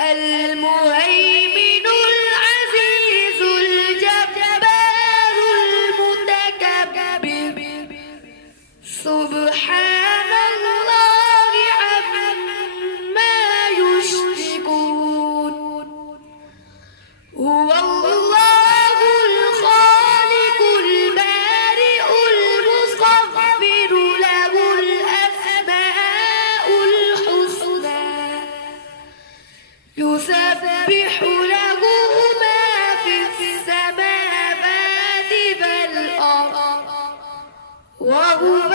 المهيمن العزيز الجبار المتكبر سبحان الله عما يشركون هو الله الخالق البارئ المصور له الأسماء الحسنى يسبح له ما في السماوات والأرض وهو